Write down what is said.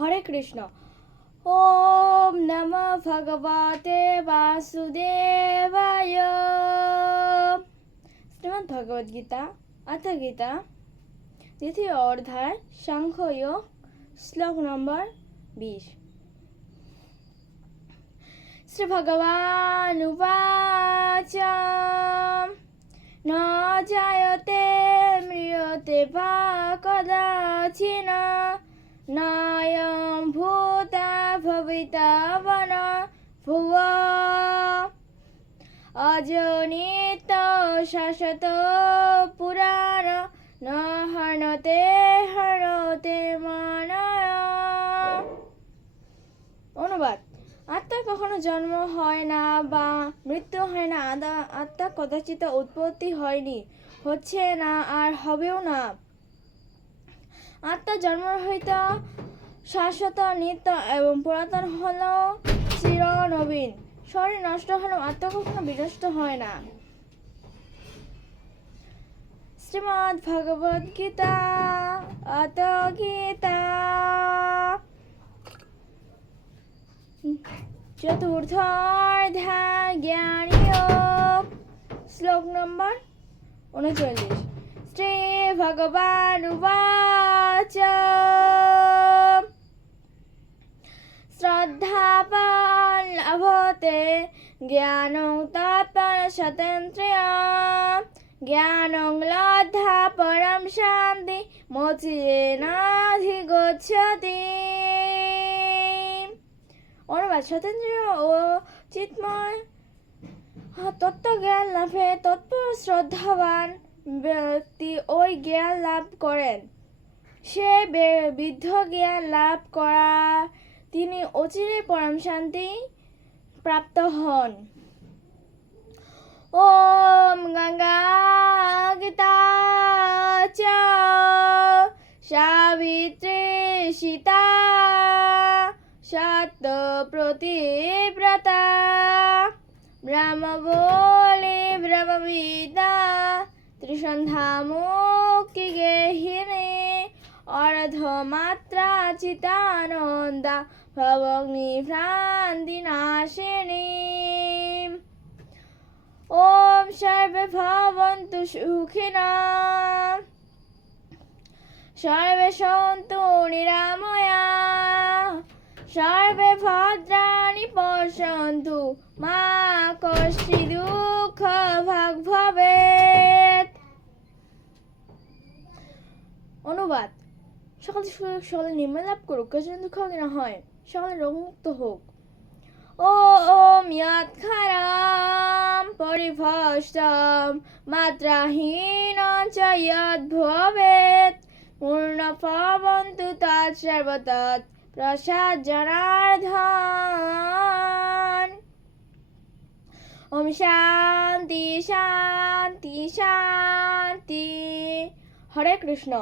হরে কৃষ্ণ। ওম নমঃ ভগবতে বাসুদেবায়। শ্রীমদ্ ভগবদ গীতা অথ গীতা দ্বিতীয় অধ্যায় সাংখ্যযোগ শ্লোক নম্বর 20। শ্রী ভগবান উবাচ ন জায়তে ম্রিয়তে বা কদাচিন নায়ং ভূতা ভবিতা বন ভুব অজনিত শাশ্বত পুরাণ ন হর্ণতে হরতে মানয়। অনুবাদ: আত্মার কখনো জন্ম হয় না বা মৃত্যু হয় না। আত্মা কদাচিৎ উৎপত্তি হয়নি, হচ্ছে না, আর হবেও না। আত্মা জন্মরহিত, শাশ্বত, নিত্য এবং পুরাতন হল চির নবীন। শরীর নষ্ট হলেও আত্মা কখনো বিনষ্ট হয় না। শ্রীমদ্ ভগবদ গীতা অথ গীতা চতুর্থ অধ্যায় জ্ঞান যোগ শ্লোক নম্বর 39। শ্রী ভগবান উবাচ শ্রদ্ধাবান লভতে জ্ঞানং তৎপরস্বতন্ত্রয়া জ্ঞানং লব্ধ্বা পরম শান্তি মোচেনাধিগচ্ছতি। অনুবাদ: স্বতন্ত্র ও চিন্ময় তত্ত্বজ্ঞান লাভে তৎপর শ্রদ্ধাবান ব্যক্তি ওই জ্ঞান লাভ করেন। সে বিদ্ধ জ্ঞান লাভ করা তিনি অচিরে পরম শান্তি প্রাপ্ত হন। ওম গঙ্গা গীতা চ সাবিত্রী সীতা সত্য প্রতিব্রতা ব্রহ্মবলি ব্রহ্মবিদ্যা ত্রিসন্ধ্যা মুক্তি গেহিনী অর্ধমাত্রা চিতানন্দা ভবগ্নি ভ্রান্তি নাশিনী। ওম সর্বে ভবন্তু সুখিনঃ সর্বে সন্তু নিরাময়াঃ সর্বে ভদ্রাণি পশ্যন্তু মা কশ্চিৎ দুঃখভাগ্ ভবেৎ। অনুবাদ: সকল সকলে নির্মল লাভ করুক, কেউ যেন দুঃখ না হয়, সকলে রোগমুক্ত হোক। ওম যৎক্ষরং পরিভ্রষ্টং মাত্রাহীনং চ যৎ ভবেৎ পূর্ণম্ভবন্তু তৎসর্বতৎ প্রসাদ-জনার্দন। ওম শান্তি শান্তি শান্তি। হরে কৃষ্ণ।